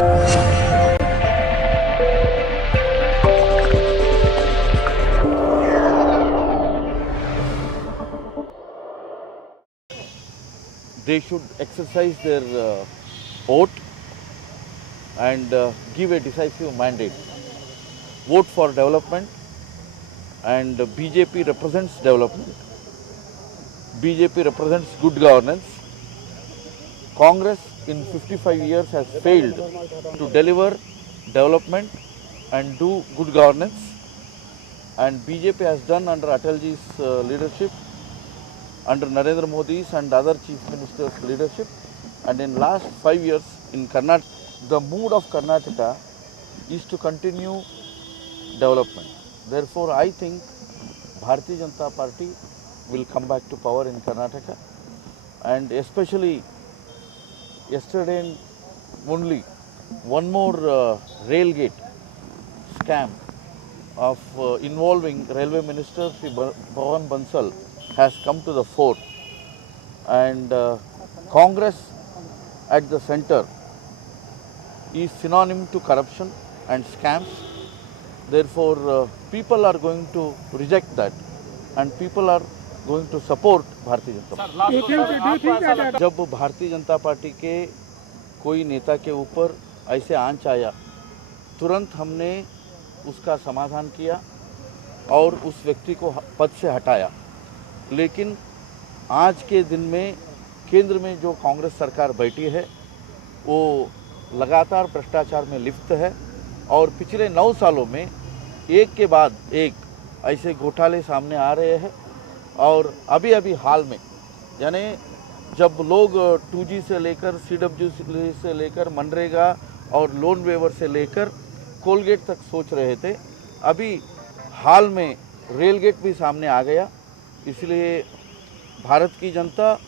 They should exercise their vote and give a decisive mandate. Vote for development, and BJP represents development. BJP represents good governance. Congress in 55 years has failed to deliver development and do good governance, and BJP has done under Atalji's leadership, under Narendra Modi's and other chief ministers' leadership, and in last 5 years in Karnataka, the mood of Karnataka is to continue development. Therefore, I think Bharatiya Janata Party will come back to power in Karnataka, and especially yesterday only one more railgate scam of involving Railway Minister Sri Pawan Bansal has come to the fore, and Congress at the center is synonym to corruption and scams. Therefore, people are going to reject that, and people are going to support Bharatiya Janata party. जब Bharatiya Janata party के कोई नेता के ऊपर ऐसे आंच आया, तुरंत हमने उसका समाधान किया और उस व्यक्ति को पद से हटाया। लेकिन आज के दिन में केंद्र में जो कांग्रेस सरकार बैठी है, वो लगातार भ्रष्टाचार में लिप्त है, और पिछले 9 सालों में एक के बाद एक ऐसे घोटाले सामने आ रहे हैं। और अभी हाल में, यानी जब लोग 2G से लेकर CWC से लेकर मनरेगा और लोन वेवर से लेकर कोलगेट तक सोच रहे थे, अभी हाल में रेलगेट भी सामने आ गया। इसलिए भारत की जनता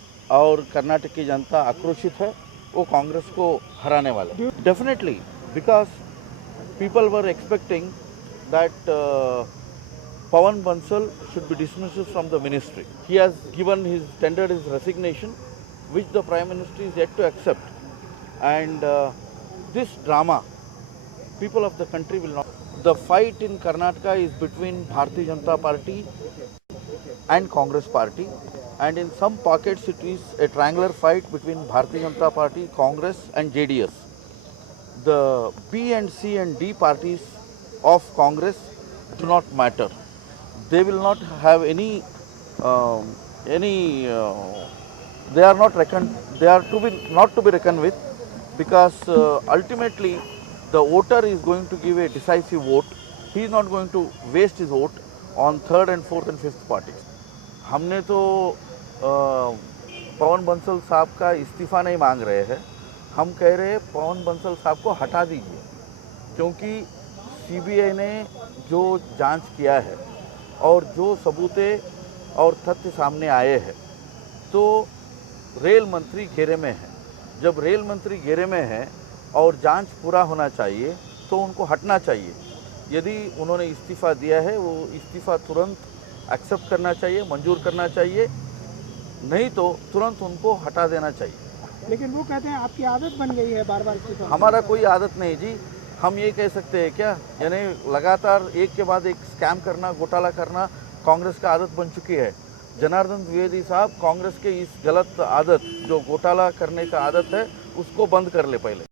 और कर्नाटक की जनता आक्रोशित है, वो कांग्रेस को हराने वाले। Definitely, because people were expecting that Pawan Bansal should be dismissed from the ministry. He has tendered his resignation, which the Prime Minister is yet to accept. And this drama, people of the country will not. The fight in Karnataka is between Bharatiya Janata Party and Congress Party, and in some pockets it is a triangular fight between Bharatiya Janata Party, Congress and JDS. The B and C and D parties of Congress do not matter. They will not have any. They are not reckoned. They are not to be reckoned with, because ultimately the voter is going to give a decisive vote. He is not going to waste his vote on 3rd and 4th and 5th parties. हमने तो पवन बंसल साहब का इस्तीफ़ा नहीं मांग रहे हैं, हम कह रहे हैं पवन बंसल साहब को हटा दीजिए, क्योंकि CBI ने जो जांच किया है और जो सबूते और तथ्य सामने आए हैं, तो रेल मंत्री घेरे में है। जब रेल मंत्री घेरे में है और जांच पूरा होना चाहिए, तो उनको हटना चाहिए। यदि उन्होंने इस्तीफ़ा दिया है, वो इस्तीफ़ा तुरंत एक्सेप्ट करना चाहिए, मंजूर करना चाहिए, नहीं तो तुरंत उनको हटा देना चाहिए। लेकिन वो कहते हैं आपकी आदत बन गई है बार बार इस्तीफा। हमारा कोई आदत नहीं जी, हम ये कह सकते हैं क्या, यानी लगातार एक के बाद एक स्कैम करना, घोटाला करना कांग्रेस का आदत बन चुकी है। जनार्दन द्विवेदी साहब कांग्रेस के इस गलत आदत, जो घोटाला करने का आदत है, उसको बंद कर ले पहले।